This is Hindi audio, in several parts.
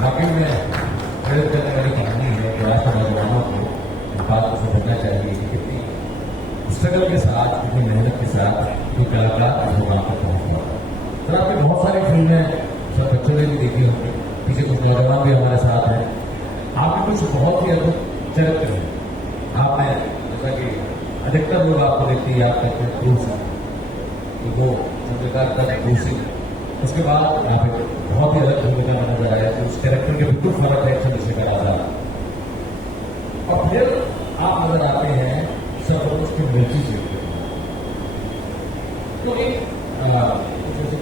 वाकई में प्रेरित करने वाली कहानी है कि आज के नौजवानों को इस बात को समझना चाहिए कि कितनी स्ट्रगल के साथ, कितनी मेहनत के साथ कोई कलाकार इस मुकाम पर पहुंच पाता है। सर, आपने बहुत सारी फिल्में सर बच्चों ने भी देखी होंगी, पीछे कुछ नौजवान भी हमारे साथ हैं। आपके कुछ बहुत ही अद्भुत चरित्र हैं। आपने जैसा कि अधिकतर लोग आपको देखते हैं, आप कहते हैं क्रूर सिंह, तो वो चंद्रकांत का क्रूर सिंह। उसके बाद आप एक बहुत ही अलग भूमिका में नजर आया कि उस कैरेक्टर के बिल्कुल फर्क है चंद्रशेखर आजाद। और फिर आप नजर आते हैं सब उसके मिर्ची से। तो एक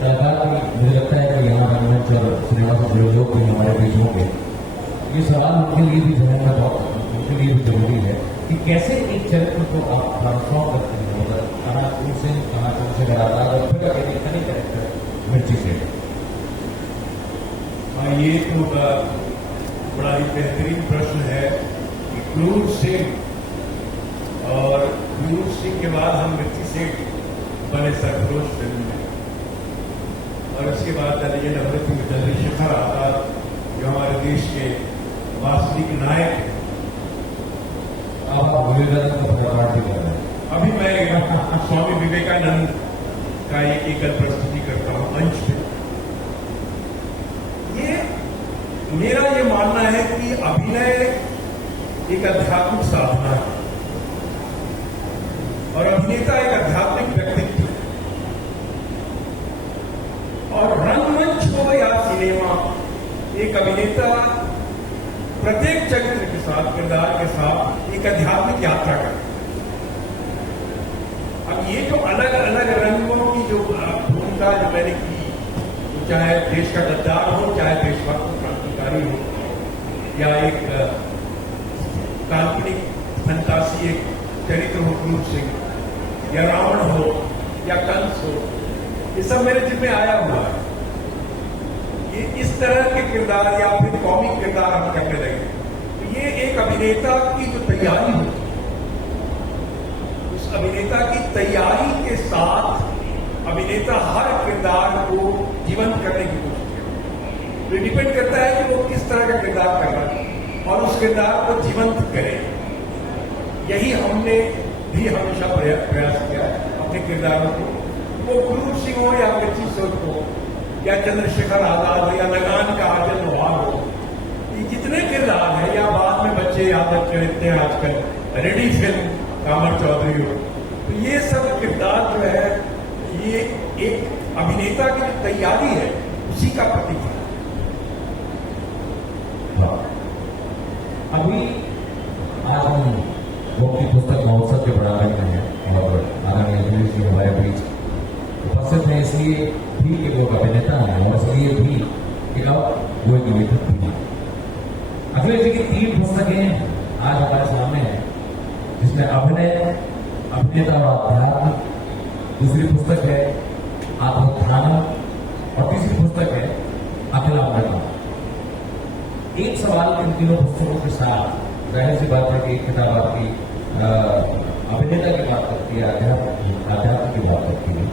कलाकार की मुझे लगता है कि यहाँ रंगमंच और सिनेमा से जुड़े लोग भी हमारे बीच होंगे, ये सवाल उनके लिए भी जहन में बहुत उनके लिए भी जरूरी है कि कैसे एक चरित्र को आप ट्रांसफॉर्म करते हैं। अगर कहाँ क्रूर सिंह, कहाँ चंद्रशेखर आजाद और फिर एक फनी कैरेक्टर मिर्ची से। हाँ, ये तो बड़ा ही बेहतरीन प्रश्न है कि क्रूर सिंह और क्रूर सिंह के बाद हम मिर्ची सेठ बने सरफरोश फिल्म में, और उसके बाद ये नवरत्न चंद्रशेखर आजाद जो हमारे देश के वास्तविक नायक हैं। आप विवेकानंद का प्रचार भी कर रहे हैं। अभी मैं स्वामी विवेकानंद का एक एकल प्रस्तुति करता हूं मंच पे। मेरा ये मानना है कि अभिनय एक आध्यात्मिक साधना है और अभिनेता एक आध्यात्मिक व्यक्तित्व है। और रंगमंच हो या सिनेमा, एक अभिनेता प्रत्येक चरित्र के साथ, किरदार के साथ एक आध्यात्मिक यात्रा करता है। अब ये जो अलग अलग रंगों की जो भूमिका जो मैंने की, चाहे देश का गद्दार हो, चाहे देशभक्त क्रांतिकारी हो, या एक काल्पनिक फंतासी एक चरित्र हो क्रूर सिंह, या रावण हो, या कंस हो, ये सब मेरे जिम्मे आया हुआ है। ये इस तरह के किरदार या फिर कॉमिक किरदार हम करने लगे, तो ये एक अभिनेता की जो तैयारी होती है, उस अभिनेता की तैयारी के साथ अभिनेता हर किरदार को जीवंत करने की कोशिश करता है। ये डिपेंड करता है कि वो किस तरह का किरदार कर रहा है और उस किरदार को जीवंत करे। यही हमने भी हमेशा प्रयास किया अपने किरदारों को, वो क्रूर सिंह हो या मिर्ची सेठ हो या चंद्रशेखर आजाद हो या लगान का आजल लोहार हो, ये जितने किरदार हैं, या बाद में बच्चे याद रखते हैं आजकल रेडी फिल्म कामर चौधरी हो, तो ये सब किरदार जो है ये एक अभिनेता की जो तैयारी है उसी का प्रतीक है। अभी आज हम गोमती पुस्तक महोत्सव के प्रारंभ में हैं और आदरणीय अखिलेश जी हमारे बीच उपस्थित हैं, इसलिए भी कि वो अभिनेता हैं और इसलिए भी कि वो एक लेखक भी हैं। अखिलेश जी की 3 पुस्तकें आज हमारे सामने हैं, जिसमें अभिनय, अभिनेता और अध्यात्म, दूसरी पुस्तक है आत्मोत्थान और तीसरी पुस्तक है अकेला मरना। एक सवाल इन तीनों पुस्तकों के साथ जाहिर सी बात है कि एक किताब आपकी अभिनेता की बात करती है, अध्यात्म की बात करती है,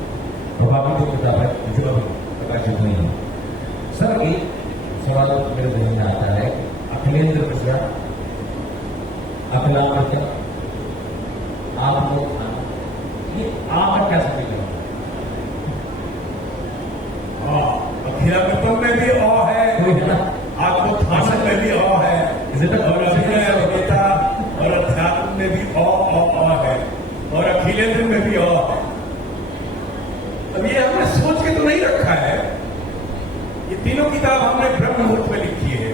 और बाकी 2 किताबें जो अभी प्रकाशित हुई हैं। सर, एक सवाल मेरे जहन में आता है, अखिलेंद्र मिश्रा, अकेला मरना, आत्मोत्थान, ये आप क्या समझते हो? अखिलामित्रम में भी अ है, आत्मोत्थान में भी अ है, और अभिनय अभिनेता और अध्यात्म में भी अ है, और अखिलेंद्र में भी अ है। अब ये हमने सोच के तो नहीं रखा है, ये तीनों किताब हमने ब्रह्म मुहूर्त में लिखी है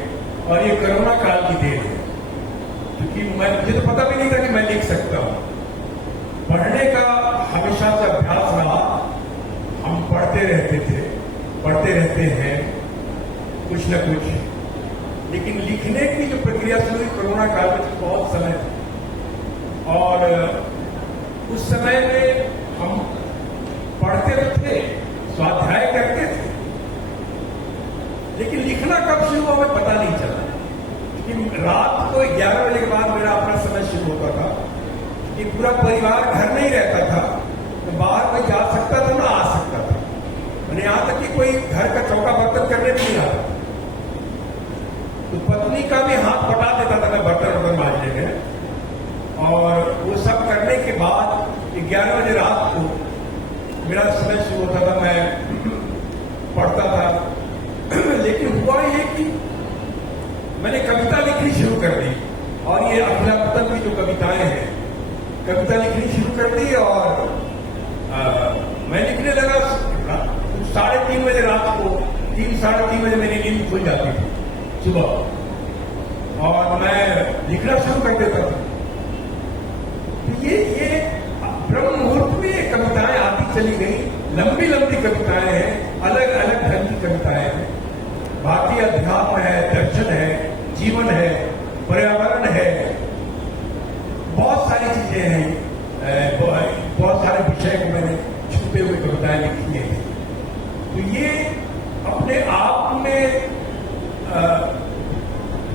और ये कोरोना काल की देन है, क्योंकि मुझे तो पता भी नहीं था कि मैं लिख सकता हूं। पढ़ने का हमेशा से अभ्यास रहा, हम पढ़ते रहते थे, पढ़ते रहते हैं कुछ न कुछ, लेकिन लिखने की जो प्रक्रिया शुरू हुई कोरोना काल में बहुत समय था, और उस समय में हम पढ़ते तो थे, स्वाध्याय करते थे, लेकिन लिखना कब शुरू हुआ हमें पता नहीं चला। क्योंकि रात को 11 बजे के बाद मेरा अपना समय शुरू होता था, कि पूरा परिवार घर में ही रहता था, तो बाहर कोई जा सकता था ना आ सकता था, और यहां तक कि कोई घर का चौका बर्तन करने भी नहीं आता। आता था मैं बर्तन वर्तन मांजने में, और वो सब करने के बाद 11 बजे रात को मेरा समय शुरू होता था, मैं पढ़ता था। लेकिन हुआ ये कि मैंने कविता लिखनी शुरू कर दी, और ये अभिलापतन की जो कविताएं हैं, कविता लिखनी शुरू कर दी, और मैं लिखने लगा 3:30 बजे रात को, 3 साढ़े 3 बजे मेरी नींद खुल जाती थी सुबह, और मैं लिखना शुरू कर देता था। तो ये ब्रह्म मुहूर्त में ये कविताएं आती चली गई, लंबी लंबी कविताएं हैं, अलग अलग ढंग की कविताएं हैं। भारतीय अध्यात्म है, दर्शन है, जीवन है, पर्यावरण है, बहुत सारी चीजें हैं, बहुत सारे विषय को मैंने छूते हुए कविताएं लिखी हैं। तो ये अपने आप में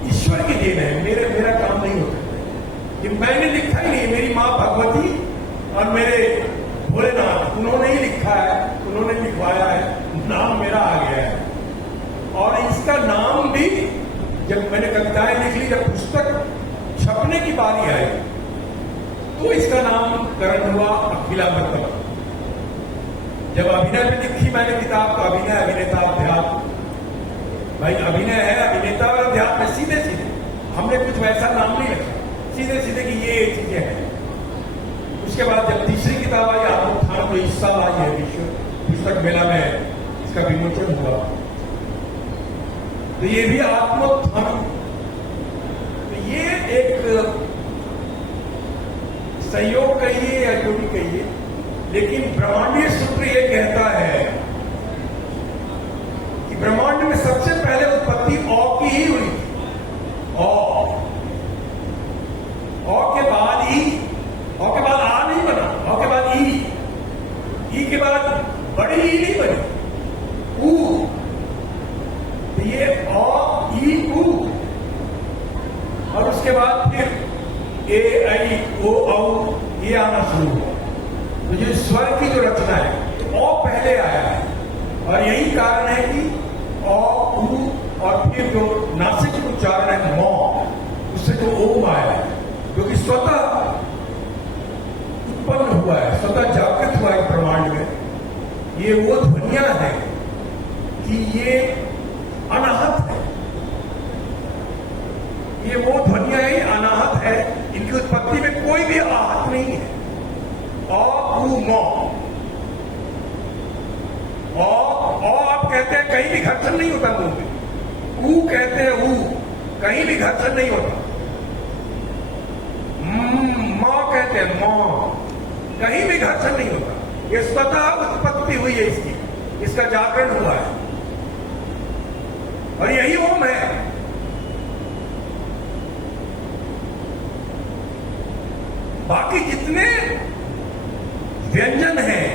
ईश्वर की देन है, मेरा काम नहीं हो सकता। कि मैंने लिखा ही नहीं, मेरी माँ भगवती और मेरे भोलेनाथ, उन्होंने ही लिखा है, उन्होंने लिखवाया है, नाम मेरा आ गया है। और इसका नाम भी जब मैंने कविताएं लिख ली, जब पुस्तक छपने की बारी आई, तो इसका नामकरण हुआ अखिलामृतम। जब अभिनय में लिखी मैंने किताब, तो अभिनय, अभिनेता, अध्यात्म, भाई अभिनय है, अभिनेता और अध्यात्म है, सीधे सीधे। हमने कुछ वैसा नाम नहीं रखा, सीधे सीधे कि ये चीजें हैं। उसके बाद जब तीसरी किताब आई आत्मोत्थान, तो इस साल आई है, विश्व पुस्तक मेला में इसका विमोचन हुआ, तो ये भी आत्मोत्थान। तो ये एक संयोग कहिए या जो भी कहिए, लेकिन ब्रह्मांडीय सूत्र ये कहता है कि ब्रह्मांड में सबसे पहले उत्पत्ति औ की ही हुई थी। औ के बाद ई, औ के बाद आ नहीं बना, औ के बाद ई के बाद बड़ी ई नहीं बनी, ऊ। तो ये औ ई ऊ, और उसके बाद फिर ए आई ओ औ ये आना शुरू हुआ। तो जो स्वर की जो रचना है, तो औ पहले आया है, और यही कारण है कि औ ऊ और फिर जो नासिक उच्चारण है मौ, उससे जो ओम आया है, क्योंकि स्वतः उत्पन्न हुआ है, स्वतः जागृत हुआ है ब्रह्मांड में। ये वो ध्वनियां है कि ये अनाहत है, ये वो ध्वनियां ही अनाहत है, इनकी उत्पत्ति में कोई भी आहत नहीं है। औ ऊ मौ, आप कहते हैं कहीं भी घर्षण नहीं होता मुंह में, ऊ कहते हैं ऊ, कहीं भी घर्षण नहीं होता। मां कहते हैं मां, कहीं भी घर्षण नहीं होता। ये स्वतः उत्पत्ति हुई है इसकी, इसका जागरण हुआ है, और यही ओम है। बाकी जितने व्यंजन हैं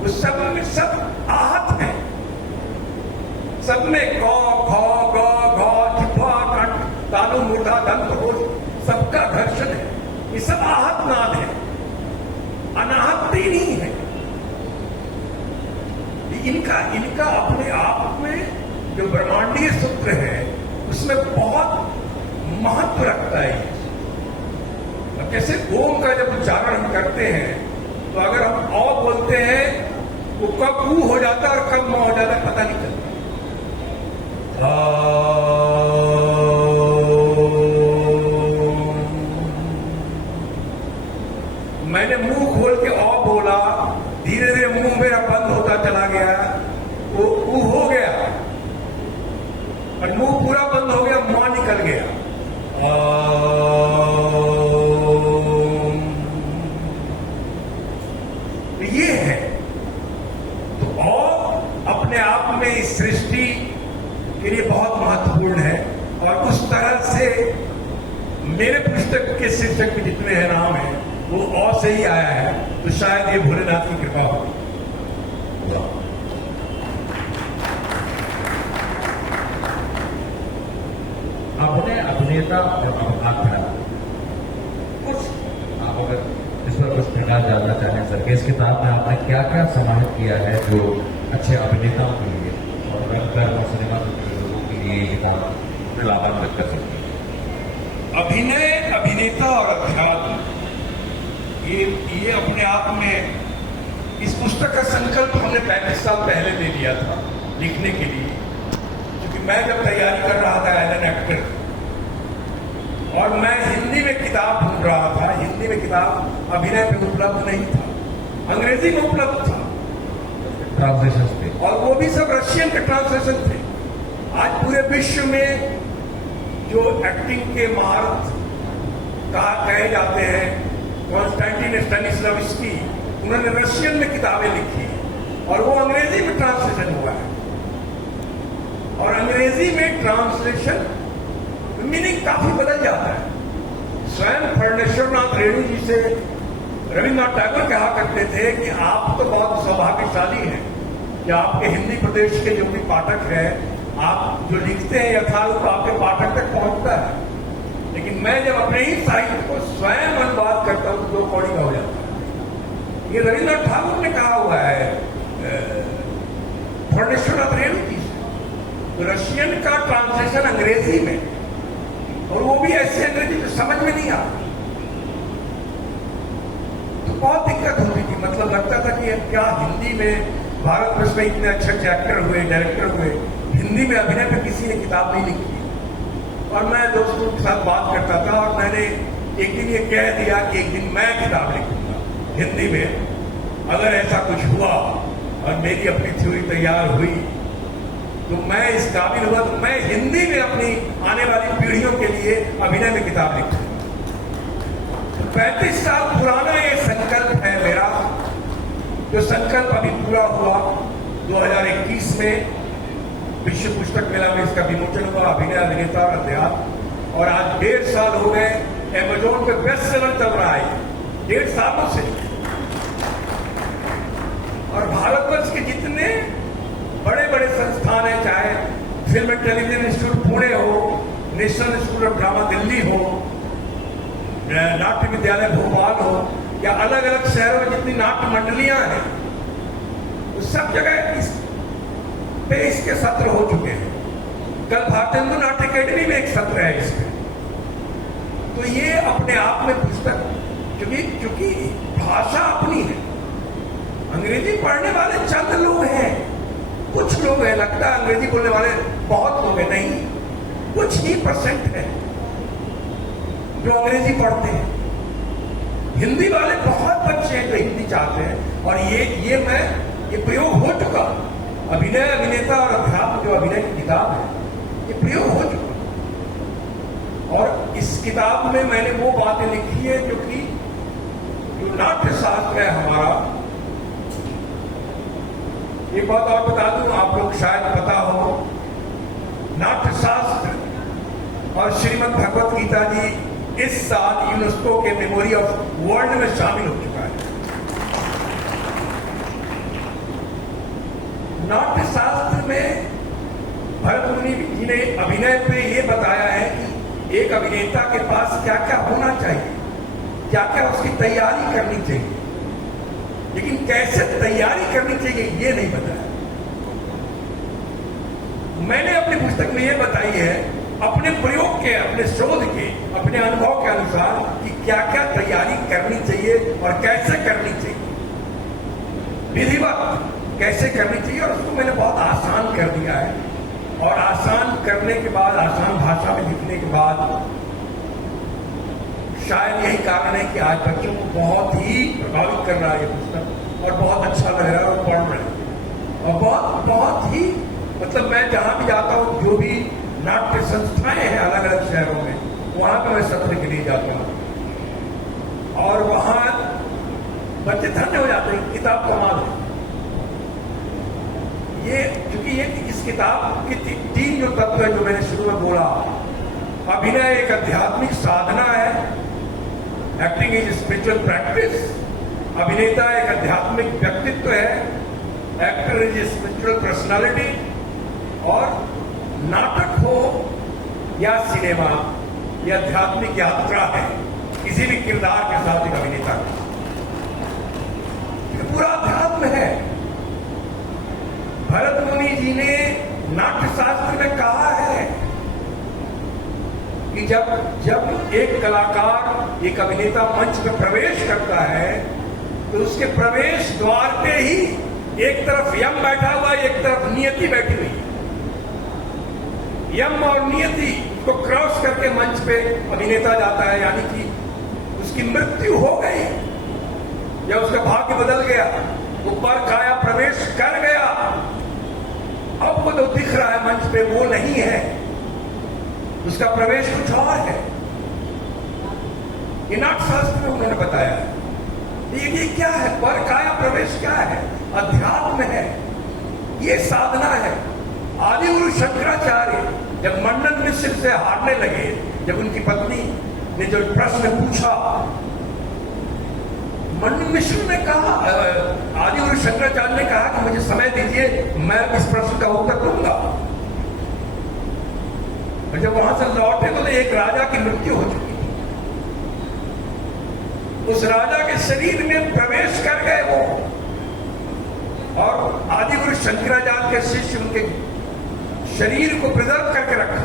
वो सब में सब आहत हैं, सब में क, ख, ग, घ, जिह्वा, कंठ, तालु, मूर्धा, दंत, होश, सबका घर्षण है। ये सब आहत नाद है, अनाहत ही नहीं है। इनका अपने आप में जो ब्रह्मांडीय सूत्र है, उसमें बहुत महत्व रखता है। कैसे ओम का जब उच्चारण हम करते हैं, तो अगर हम औ बोलते हैं, वो कब ऊ हो जाता है और कब म हो जाता है पता नहीं चलता। मैंने मुंह खोल के औ बोला, धीरे धीरे मुंह मेरा बंद होता चला गया, वो ऊ हो गया, और मुंह पूरा बंद हो गया, मां निकल गया। ये है तो और अपने आप में इस सृष्टि के लिए बहुत महत्वपूर्ण है, और उस तरह से मेरे पुस्तक के शीर्षक में जितने हैं नाम है वो औ से ही आया है, तो शायद ये भोलेनाथ की कृपा हो। अपने अभिनेता और अभिनेता कुछ आप अगर इस पर कुछ कहना जानना चाहें सर, इस किताब में आपने क्या क्या समाहित किया है जो अच्छे अभिनेताओं के लिए और रंगकर और सिनेमा के लोगों के लिए ये किताब लाभान्वित कर सकती है? अभिनय, अभिनेता और अध्यात्म, ये अपने आप में, इस पुस्तक का संकल्प हमने 35 साल पहले ले लिया था लिखने के लिए, क्योंकि मैं जब तैयारी कर रहा था एज एन एक्टर, और मैं हिंदी में किताब ढूंढ रहा था, हिंदी में किताब अभिनय पे उपलब्ध नहीं था, अंग्रेजी में उपलब्ध था, ट्रांसलेशन पे, और वो भी सब रशियन के ट्रांसलेशन थे। आज पूरे विश्व में जो एक्टिंग के महारथ कहे जाते हैं, कॉन्स्टेंटिन स्टेनिस्लाविस्की, उन्होंने रशियन में किताबें लिखी और वो अंग्रेजी में ट्रांसलेशन हुआ है। और अंग्रेजी में ट्रांसलेशन मीनिंग काफी बदल जाता है। स्वयं फर्नेश्वरनाथ रेणु जी से रविन्द्रनाथ टैगोर कहा करते थे कि आप तो बहुत सौभाग्यशाली हैं कि आपके हिंदी प्रदेश के जो भी पाठक हैं, आप जो लिखते हैं यथारूप आपके पाठक तक पहुंचता है, लेकिन मैं जब अपने ही साहित्य को स्वयं अनुवाद करता हूं तो 2 कौड़ी का हो जाता है। ये रविन्द्रनाथ ठाकुर ने कहा हुआ है फर्नेश्वरनाथ रेणु जी से, तो रशियन का ट्रांसलेशन अंग्रेजी में, और वो भी ऐसे अंग्रेजी जो समझ में नहीं आता, तो बहुत दिक्कत होती थी। मतलब लगता था कि क्या हिंदी में भारतवर्ष में इतने अच्छे अच्छे एक्टर हुए, डायरेक्टर हुए, हिंदी में अभिनय पे किसी ने किताब नहीं लिखी। और मैं दोस्तों के साथ बात करता था और मैंने एक दिन ये कह दिया कि एक दिन मैं किताब लिखूंगा हिंदी में, अगर ऐसा कुछ हुआ और मेरी अपनी थ्योरी तैयार हुई तो मैं इस काबिल हुआ तो मैं हिंदी में अपनी आने वाली पीढ़ियों के लिए अभिनय में किताब लिखूंगा। तो 35 साल पुराना ये संकल्प है मेरा, जो संकल्प अभी पूरा हुआ 2021 में विश्व पुस्तक मेला में इसका विमोचन हुआ, अभिनय, अभिनेता और अध्यात्म। और आज 1.5 साल हो गए, अमेज़न पे बेस्ट सेलर चल रहा है 1.5 सालों से। और भारतवर्ष के जितने बड़े बड़े संस्थान हैं, चाहे film and television institute Pune हो, national school of drama Delhi हो, नाट्य विद्यालय भोपाल हो, या अलग अलग शहरों में जितनी नाट्य मंडलियां हैं, उस सब जगह इसके सत्र हो चुके हैं। कल भारतीय हिंदू नाट्य अकेडमी में एक सत्र है इसके। तो ये अपने आप में पुस्तक, क्योंकि भाषा अपनी है, अंग्रेजी पढ़ने वाले चंद लोग हैं, कुछ लोग हैं, लगता है अंग्रेजी बोलने वाले बहुत लोग हैं, नहीं, कुछ ही % है जो अंग्रेजी पढ़ते हैं। हिंदी वाले बहुत बच्चे हैं जो हिंदी चाहते हैं। और ये प्रयोग हो चुका, अभिनय, अभिनेता और अध्यात्म जो अभिनय की किताब है, ये प्रयोग हो चुका। और इस किताब में मैंने वो बातें लिखी है जो नाट्य शास्त्र है हमारा। एक बात और बता दूं, आप लोग शायद पता हो, नाट्य शास्त्र और श्रीमद् भगवत गीता जी इस साल यूनेस्को के मेमोरी ऑफ वर्ल्ड में शामिल हो चुका है। नाट्य शास्त्र में भरत मुनि जी ने अभिनय पे ये बताया है कि एक अभिनेता के पास क्या क्या होना चाहिए, क्या क्या उसकी तैयारी करनी चाहिए, लेकिन कैसे तैयारी करनी चाहिए ये नहीं बताया। मैंने अपनी पुस्तक में ये बताई है अपने प्रयोग के, अपने शोध के, अपने अनुभव के अनुसार कि क्या क्या तैयारी करनी चाहिए और कैसे करनी चाहिए, विधिवत कैसे करनी चाहिए। और उसको मैंने बहुत आसान कर दिया है। और आसान करने के बाद, आसान भाषा में लिखने के बाद, शायद यही कारण है कि आज बच्चों को बहुत ही प्रभावित कर रहा है ये पुस्तक, और बहुत अच्छा लग रहा है और पढ़ रहे हैं। और बहुत ही, मतलब मैं जहां भी जाता हूं, जो भी नाट्य संस्थाएं हैं अलग अलग शहरों में, वहां पर मैं सत्र के लिए जाता हूं और वहां बच्चे धन्य हो जाते हैं। किताब कमाल है ये, क्योंकि ये इस किताब की 3 जो तत्व है जो मैंने शुरू में बोला, अभिनय एक आध्यात्मिक साधना है, एक्टिंग इज स्पिरिचुअल प्रैक्टिस, अभिनेता एक आध्यात्मिक व्यक्तित्व है, एक्टर इज स्पिरिचुअल पर्सनालिटी, और नाटक हो या सिनेमा, यह आध्यात्मिक यात्रा है किसी भी किरदार के साथ एक अभिनेता का। पूरा अध्यात्म है। भरत मुनि जी ने नाट्य शास्त्र में कहा है कि कि जब एक कलाकार, एक अभिनेता मंच में प्रवेश करता है तो उसके प्रवेश द्वार पे ही एक तरफ यम बैठा हुआ है, एक तरफ नियति बैठी हुई है। यम और नियति को क्रॉस करके मंच पे अभिनेता जाता है, यानी कि उसकी मृत्यु हो गई या उसका भाग्य बदल गया, वो पर काया प्रवेश कर गया। अब वो जो दिख रहा है मंच पे वो नहीं है, उसका प्रवेश कुछ और है। ये नाट्यशास्त्र में उन्होंने बताया। ये क्या है? पर काया प्रवेश क्या है? अध्यात्म है, ये साधना है। आदि गुरु शंकराचार्य जब मंडन मिश्र से हारने लगे, जब उनकी पत्नी ने जो प्रश्न पूछा, मंडन मिश्र ने कहा, आदि गुरु शंकराचार्य ने कहा कि मुझे समय दीजिए, मैं इस प्रश्न का उत्तर दूंगा। और जब वहां से लौटे तो एक राजा की मृत्यु हो चुकी, उस राजा के शरीर में प्रवेश कर गए वो, और आदि गुरु शंकराचार्य के शिष्य उनके शरीर को प्रिजर्व करके रखा,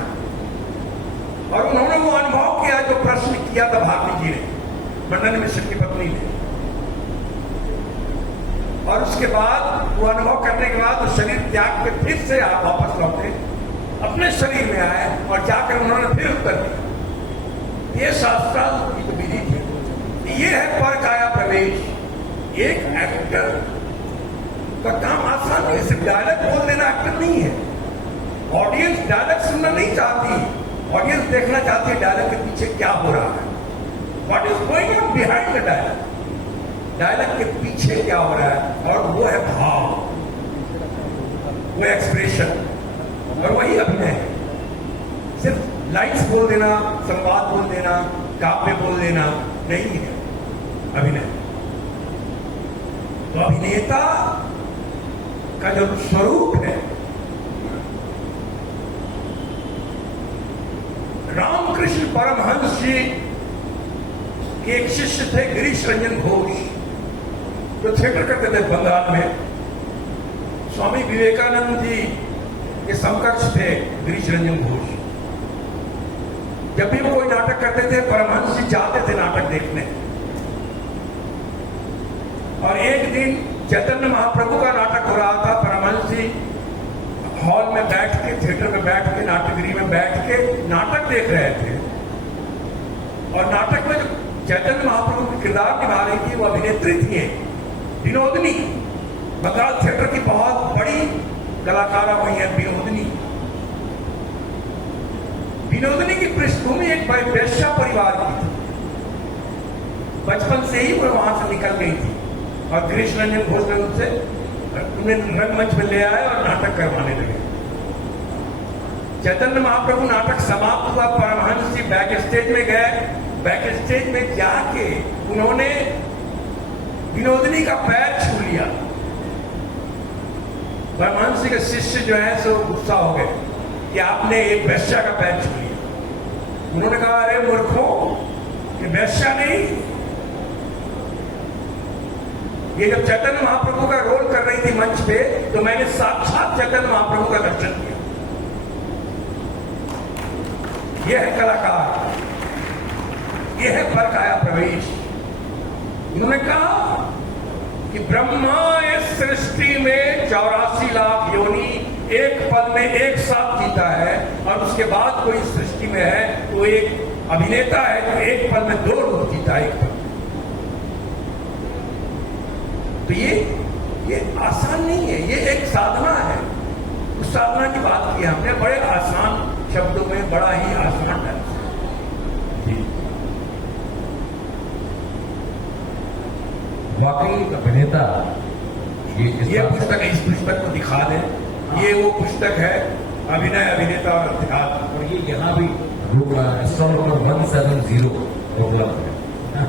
और उन्होंने वो अनुभव किया जो प्रश्न किया था भारती जी ने, मंडन मिश्र की पत्नी ने। और उसके बाद वो अनुभव करने के बाद वो शरीर त्याग के फिर से वापस लौटे, अपने शरीर में आए और जाकर उन्होंने फिर उत्तर दिया। ये शास्त्रार्थ की तो विधि थी। ये है पर काया प्रवेश। एक एक्टर का काम आसान है, सिर्फ डायलॉग बोल देना एक्टर नहीं है। ऑडियंस डायलॉग सुनना नहीं चाहती, ऑडियंस देखना चाहती है डायलॉग के पीछे क्या हो रहा है, what is going on behind the dialogue. Dialogue के पीछे क्या हो रहा है, और वो है भाव, वो एक्सप्रेशन, और वही अभिनय है। सिर्फ लाइन्स बोल देना, संवाद बोल देना, काव्य बोल देना नहीं है अभिनय। तो अभिनेता का जो स्वरूप है, रामकृष्ण परमहंस जी के एक शिष्य थे गिरीश रंजन घोष, जो थिएटर करते थे बंगाल में। स्वामी विवेकानंद जी के समकक्ष थे गिरीश रंजन घोष। जब भी वो कोई नाटक करते थे, परमहंस जी जाते थे नाटक देखने। और एक दिन चैतन्य महाप्रभु का नाटक हो रहा था, परमहंस जी हॉल में बैठ के, थिएटर में बैठ के, नाटकगृह में बैठ के नाटक देख रहे थे। और नाटक में जो चैतन्य महाप्रभु की किरदार निभा रही थी वो अभिनेत्री थी विनोदनी। बंगाल थिएटर की बहुत बड़ी कलाकारा हुई है विनोदनी। विनोदनी की पृष्ठभूमि एक वैश्या परिवार की थी। बचपन से ही वो वहां से निकल गई थी, और गिरीश रंजन घोष ने उनसे उन्हें रंगमंच में ले आए और नाटक करवाने लगे। चैतन्य महाप्रभु नाटक समाप्त हुआ, परमहंस जी बैक स्टेज में गए। बैक स्टेज में जाके उन्होंने विनोदनी का पैर छू लिया। परमहंस जी के शिष्य जो है सो गुस्सा हो गए कि आपने एक वैश्या का पैर छू लिया। उन्होंने कहा, अरे मूर्खों, ये वैश्या नहीं, ये जब चैतन्य महाप्रभु का रोल कर रही थी मंच पे, तो मैंने साक्षात चैतन्य महाप्रभु का दर्शन किया। यह है कलाकार, यह है पर काया प्रवेश। उन्होंने कहा कि ब्रह्मा इस सृष्टि में 84 लाख योनि एक पल में एक साथ जीता है, और उसके बाद कोई सृष्टि में है तो एक अभिनेता है जो एक पल में 2 रूप जीता है, एक पल। तो ये आसान नहीं है, ये एक साधना है। उस साधना की बात की हमने बड़े आसान शब्दों में, बड़ा ही आसान ढंग से। वाकई अभिनेता ये पुस्तक, इस पुस्तक को दिखा दें, ये वो पुस्तक है अभिनय, अभिनेता और अध्यात्म। और ये यहाँ भी स्टॉल नंबर 170 उपलब्ध है।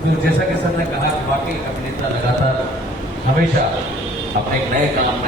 तो जैसा कि सर ने कहा कि वाकई अभिनेता लगातार हमेशा अपने एक नए काम में